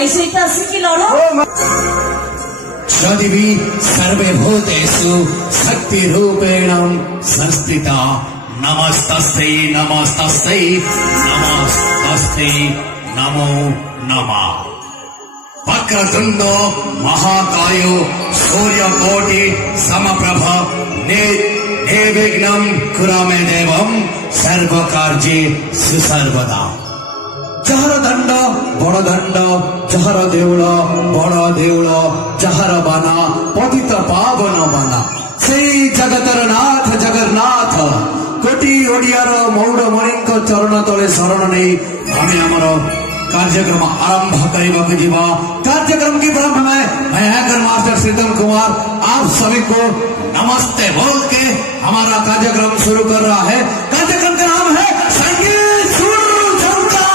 भाई सहित आसिक लड़ यदि भी सर्वे भूतेषु शक्ति रूपेण संस्थिता नमस्तस्यै नमस्तस्यै नमस्तस्यै नमो नमः। वक्रतुंड महाकाय सूर्यकोटि समप्रभ निर्विघ्नं कुरु मे देवं सर्वकार्ये सुसर्वदा। जहर दंड बड़ दंड जहर देउल बड़ देउल जहर बाना पतित पावन बाना से जगतर नाथ जगन्नाथ कोटि ओडियार मौड़ मणि चरण तले शरण नहीं आम आमर कार्यक्रम आरंभ करने कार्यक्रम की प्रारंभ में मैं एंकर मास्टर श्रीतम कुमार आप सभी को नमस्ते बोल के हमारा कार्यक्रम शुरू कर रहा है। कार्यक्रम का नाम है संगीत सुर झुमका।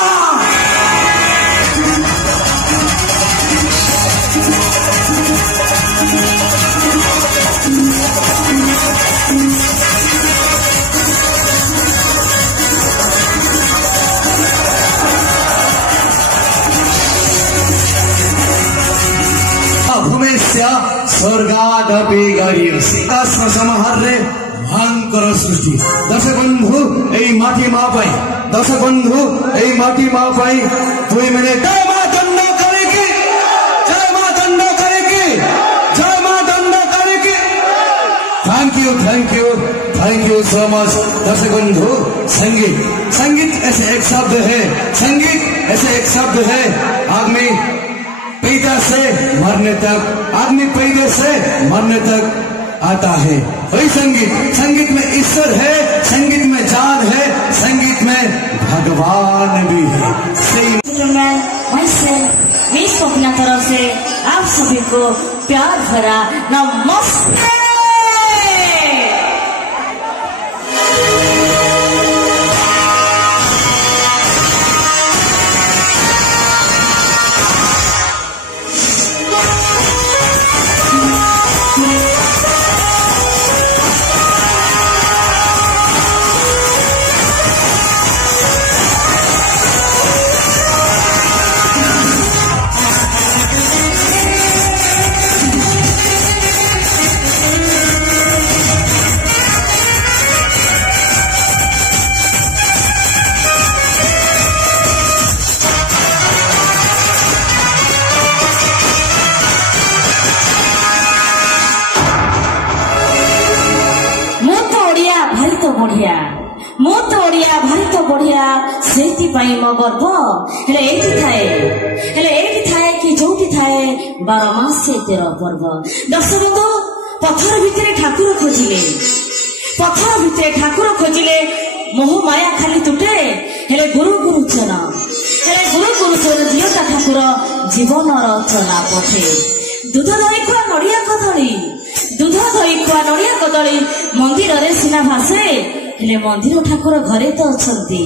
भूमेश्य स्वर्गादपि गरीयसी समाहारे भयंकर सृष्टि दश बंधु ए माटी मा पाई दश बंधु ए माटी मा पाई दुई मिनट जय मां दंड करेगी जय मां दंड करेगी जय मां दंड करेगी। थैंक यू सो मच दर्शक बंधु। संगीत ऐसे एक शब्द है, संगीत ऐसे एक शब्द है आदमी पैदा से मरने तक, आदमी पैदा से मरने तक आता है। वही संगीत में ईश्वर है, संगीत में जान है, संगीत में भगवान भी है। मैं स्वप्ना तरफ से आप सभी को प्यार भरा नमस्ते। मो तो ओडिया भारी तो बढ़िया से मो गर्व हेले कि जोटी थाए 12 मास से 13 पर्व। दर्शक बंधु पत्थर भितर ठाकुर खोजिले मोह माया खाली तुटे हेले गुरु गुरुचन दियता ठाकुर जीवन रचना पठे। दूध दही खुआ नड़िया कदली मंदिर रे सिना भासे हेले मंदिर ठाकुर घरे तो अछंती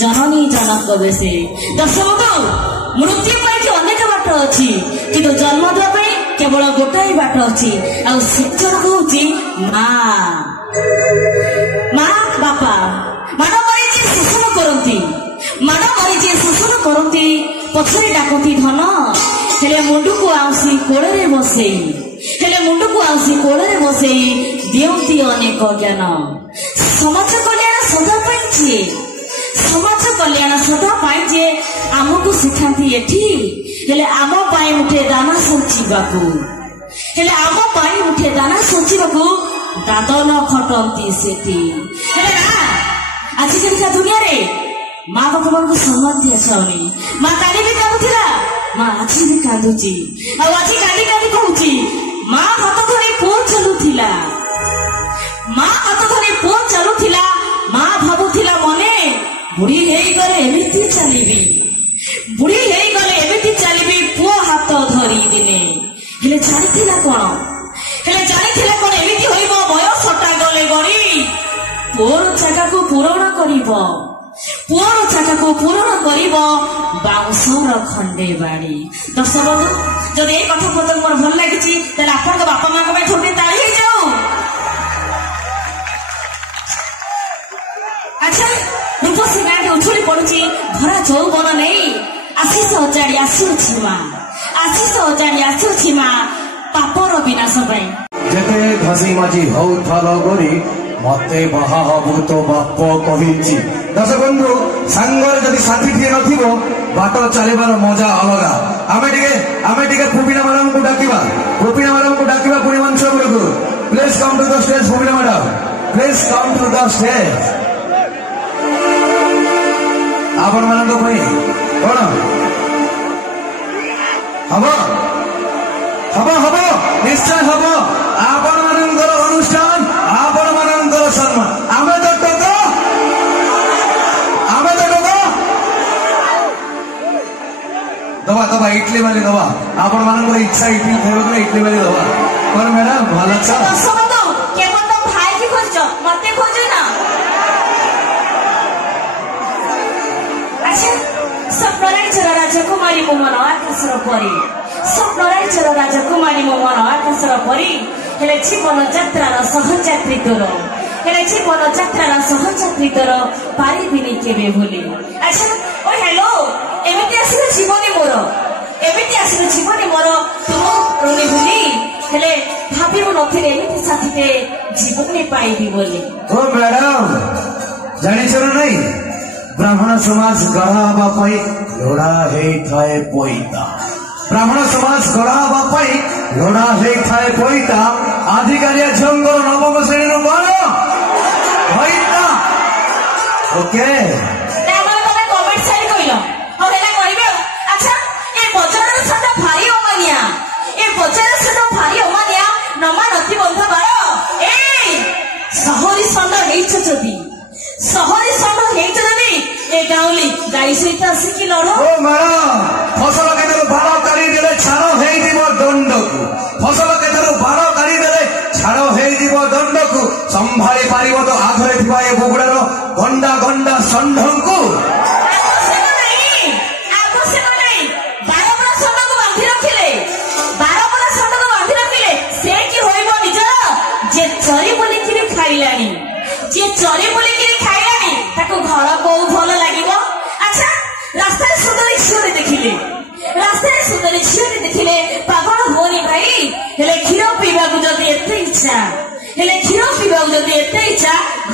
जननी जनक बेसे। दर्शक मृत्यु पाई अनेक बाट अच्छी किंतु जन्म देवा केवल गोटाई बाट अच्छी शिक्षण हूँ माँ बापा मान शोषण करती पछरे डाकती धन हेले मुंडू को आउसी कोड़े बसई दियंती अनेक ज्ञान। समाज कल्याण सदा पाई आमको शिखाती एठी हेले आम पाई मुठे दाना सोचिबाकू दादन खटंती सेठी हेले ना आजिकलिका दुनिया रे माँ बापा मान को सम्मान दिया जाउनी। माँ काली भी कांदुथिला माँ आज भी कांदुची आज काली कहूची माँ हाथ धरी पुओ चलुथिला माँ भाबुथिला मने बुढ़ी गले एमिति चलिबी पुओ हाथ धरी दिने हेले जानिथिला कोन एमिति होइबो बयसटा गले गरी पुओर चाकाको पूरण करिब बाउंसर खंडे बाड़ी। दर्शक बंधु जदि ए कथा पत्र मोर भल लागिछि ताले आपन बापा मां को थोड़ी ताली हे जाऊ। अच्छा रूपसी गाँव उछुड़ी पड़ुची भरा चौबन नहीं आशीष अजाड़ी आसुची माँ आशीष अजाड़ी आसुची माँ पापर विनाश जेते घसी मजी हौ थल गोरी मते बाहा हबु तो बाप कहिची। दर्शक बंधु सांगरे जदि साथी टे नथिबो बाट चलेबार मजा अलगा। आमे टिके पुपिना मैडम को डाकिबा पुणी मंच उपरकू। Please come to the stage पुपिना madam, please come to the stage. आपण मानक पई कोन हबो निश्चय हबो। आपण मानकर अनुष्ठान आपण मानकर सम्मान आमे तो टको दबा इडली वाली दबा। आपण मानकर इच्छा इडली खाइबा को इडली वाली दबा कोन मैडम भल छ। केवल तो भाई की खोज मते खोजो ना। अच्छा स्वप्नराज्यर राजकुमारी मो मन आकाशर परी स्वप्नराज्यर राजकुमारी मो मन आकाशर परी हेले जीवन यात्रार सहयात्री तोर हेले जीवन यात्रार सहयात्री तोर पारिबिनी केबे भूली। अच्छा ओ हेलो एमिति आसिबे जीवनी मोर एमिति आसिबे जीवनी मोर तुम रोनी भूली हेले भाबिबो नथिले एमिति साथीते जीवनी पाइबी बोली। ओ मैडम जानिछ न नहीं ब्राह्मण समाज गढ़ा हवा पाई लोड़ा हेइथाए पोइता। ब्राह्मण समाज गढ़ा हवा पाई लोड़ा हेइथाए पोइता। आधिकारिया झंगर नवम श्रेणी नु कोन होइता। ओके तामार तमे कमेंट साइड कइलो और एला कहिबे। अच्छा ए बजार सदा भाई ओमानिया ए बजार सदा भाई ओमानिया नमा नथि बंध बारो ए सहरी संड हेइछ जदी सहरी संड हेइछ जदी ए गाउली गाई सहित आसिकी लड़ो। ओ मैडम फसल केतरो 12 काढी देले छाड़ हेइ दिबो दंडकु फसल केतरो 12 काढी देले छाड़ हेइ दिबो दंडकु संभाळी पारिबो तो आघरे थिबा ए बुगुडार गंडा गंडा संढंकु। जे चरी बोलिकिरी खाइलानी ताको घर को भल लागिबो। अच्छा रास्ता सुंदरी झियोरे देखिले पागल होनी भाई हेले क्षीर पीवा को जदी एते इच्छा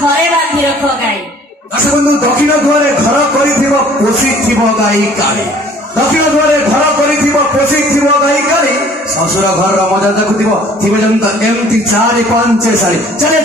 घरे बांधी रख गाई। दर्शक बंधु दक्षिण द्वारे घर करिथिबो पोषिथिबो गाई काली दक्षिण द्वारे घर करिथिबो पोषिथिबो गाई काली ससुर घर मजा देखुथिबो थिबे जंत एमती 4 5 सारी चले।